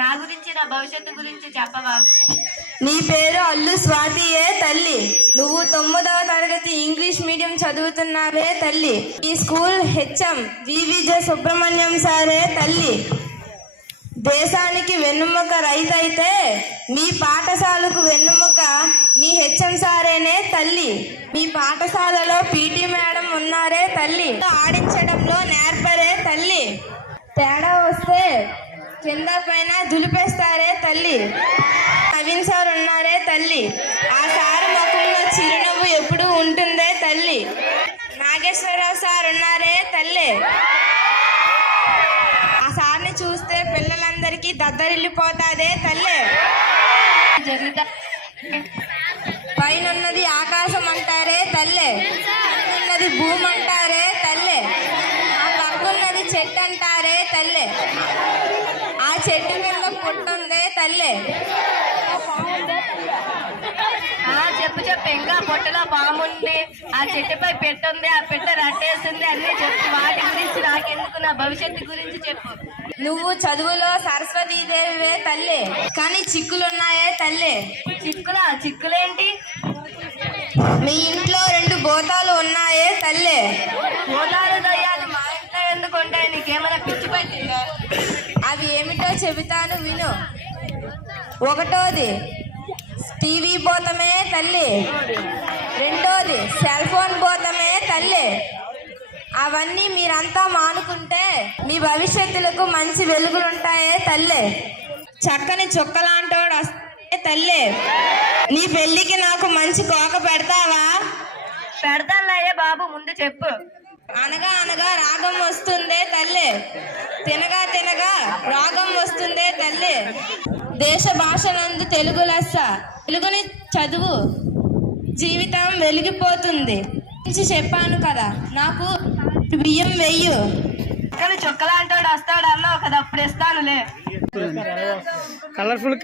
నా గురించి, నా భవిష్యత్తు గురించి చెప్పవా? నీ పేరు అల్లు స్వాతియే తల్లి. నువ్వు 9వ తరగతి ఇంగ్లీష్ మీడియం చదువుతున్నావే తల్లి. ఈ స్కూల్ హెచ్ఎం వివిజ సుబ్రహ్మణ్యం సారే తల్లి. దేశానికి వెన్నుముక రైతైతే మీ పాఠశాలకు వెన్నుముక మీ హెచ్ఎం సారేనే తల్లి. మీ పాఠశాలలో పీటీ మేడం ఉన్నారే తల్లి. ఆడించడంలో నేర్పరే తల్లి. తేడా వస్తే కింద పైన దులిపేస్తారే తల్లి. నవీన్ సార్ ఉన్నారే తల్లి. ఆ సార్ ముఖంలో చిరునవ్వు ఎప్పుడు ఉంటుందే తల్లి. నాగేశ్వరరావు సార్ ఉన్నారే తల్లి. ఆ సార్ని చూస్తే పిల్లలందరికీ దద్దరిల్లిపోతాదే తల్లి. పైనున్నది ఆకాశం అంటారే తల్లి. ఉన్నది భూమి అంటారే తల్లి. ఆ పక్కన్నది చెట్టు అంటారే తల్లి. ఆ చెట్టు కింద పుట్టుందే తల్లి. చెప్పు ఇంకా పొట్టలో పాముంది, ఆ చెట్టుపై పెట్టుంది, ఆ పెట్ట రట్టేస్తుంది అన్ని చెప్పు. వాటి గురించి నాకెందుకు, నా భవిష్యత్తు గురించి చెప్పు. నువ్వు చదువులో సరస్వతీదేవివే తల్లి. కానీ చిక్కులున్నాయే తల్లి. చిక్కులేంటి? మీ ఇంట్లో 2 భూతాలు ఉన్నాయే తల్లి. భూతాలు దయ్యాలు మా ఇంట్లో ఎందుకు ఉంటాయి? నీకేమైనా పిచ్చి పట్టిందా? అవి ఏమిటో చెబుతాను విను. 1వది టీవీ భూతమే తల్లి. 2వది సెల్ ఫోన్ భూతమే తల్లి. అవన్నీ మీరంతా మానుకుంటే మీ భవిష్యత్తులకు మంచి వెలుగులుంటాయే తల్లి. చక్కని చుక్కలాంటోడు వస్తే తల్లి. నీ పెళ్లికి నాకు మంచి కోక పెడతావా? పెడతానులే బాబు, ముందు చెప్పు. అనగా అనగా రాగం వస్తుందే తల్లి. తినగా తినగా రాగం వస్తుందే తల్లి. దేశ భాష నందు తెలుగు లెస్స. తెలుగుని చదువు, జీవితం వెలిగిపోతుంది చెప్పాను కదా. నాకు బియ్యం వెయ్యు. చొక్కలాంటోడు వస్తాడు అన్నావు కదా, అప్పుడు ఇస్తానులే. కలర్ఫుల్